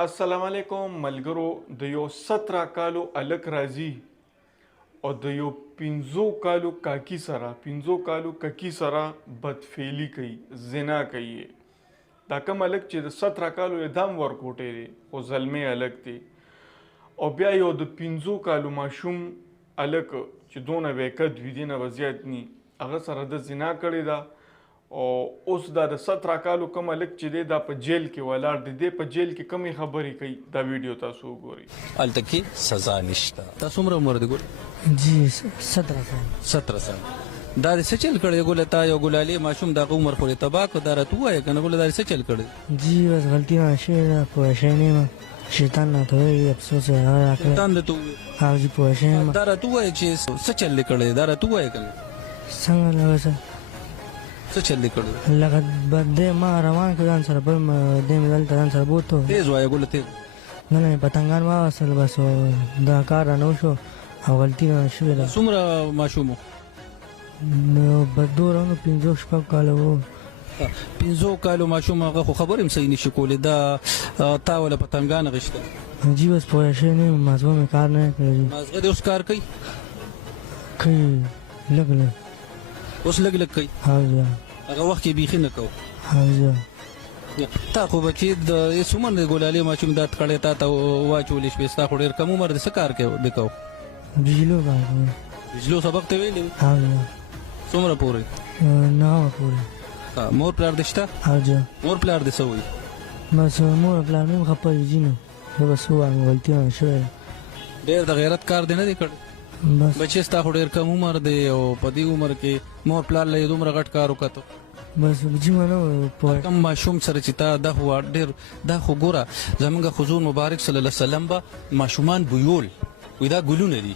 السلام علیکم ملګرو د یو 17 کالو الک راځي او د یو 15 کالو کاکی سره بدفعلی کوي زنا کوي دا کوم الک چې د 17 کالو اعدام ورکوټی دی خو زلمی الک دی او بیا یو د 15 کالو ماشوم الک چې دونه به قد وي دینه وضعیت نی هغه سره د زنا کړی دا او اوس دا د 17 کالو کوم الک چې دی دا په جیل کې ولاړ دی په جیل کې کمی خبرې کوي دا ویډیو تاسو وګورئ الته کې سزا نشته. تاسو عمر دی ګور؟ جی 17 سال. 17 سال. دا څه چل کړی ګول تا یو ګلالي ماشوم د عمر خوري تباک دار تو وای کنه ګول دا څه چل کړی؟ جی بس غلطی ماشه پوښښ نه ما شیطان نه ته افسوس راکړ. شیطان د تو ها جی پوښښ ما دار تو وای چې څه چل کړی دار تو وای کنه څنګه لږه څه چل کړی؟ لکه بده ما روان کړان سره په دې مدل تران سره بوته تیز وای ګول تیز نه پتنګان ما اصل بس دا کار نه شو او غلطی شوې ده. څومره ماشوم نو بدورانو 15 شپږ کال وو. 15 کالو ماشوم هغه خو خبرې هم صحیح نشي کولی دا تا ولا پتنګان غشته جی بس پوښښ نه مازغه مې کار نه کړی. مازغه د اوس کار کوي لګ اوس لګ کوي. ها هغه وخت کې بیخي نه کو. ها تا خو بچی د سومن د ګولالي ماشوم دات کړي تا ته واچول شي ستا خو ډیر کم عمر د سکار کې وکاو بجلو باندې بجلو سبق ته ویلې ها څومره پورې نه پورې مور پلار دشته ها مور پلار د سوې بس مور پلار مې خپل جینو بس هو غلطي شوې ډیر د غیرت کار دی نه دی کړ بس بچی ستا خو ډیر کم عمر دی او په دې عمر کې مور پلار له دومره غټ کار وکړو بس جیمانو په کم ماشوم سره چې تا د هو ډیر دا خو ګوره زمونږ حضور مبارک صلی الله علیه وسلم به ماشومان بویول وې دا ګلونه دي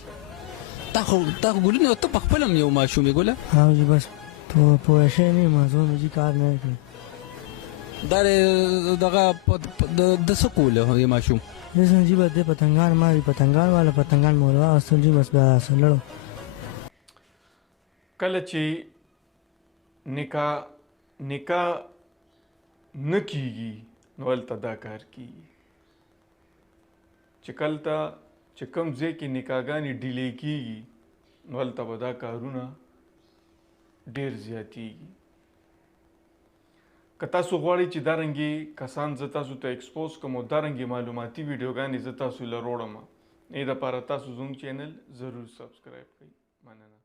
تا خو ګلونه ته په خپل یو ماشوم ګوله ها جی بس په شي نه مازو مې کار نه کوي دا دغه د سکول یو ماشوم زه جی به د پتنګان ما پتنګان والا پتنګان مورا اصل جی بس بیا سره کله چې نکاح نه کیږي نو هلته دا کار کیږي چې کلته چې کوم ځای کې نکاحګانې ډیلې کیږي نو هلته به دا کارونه ډیر زیاتیږي. که تاسو غواړئ چې دارنګې کسان زه تاسو ته ایکسپوز کوم او دارنګې معلوماتي ویډیوګانې زه تاسو له وروړم دې دپاره تاسو زموږ چینل ضرور سبسکرایب کړئ. مننه.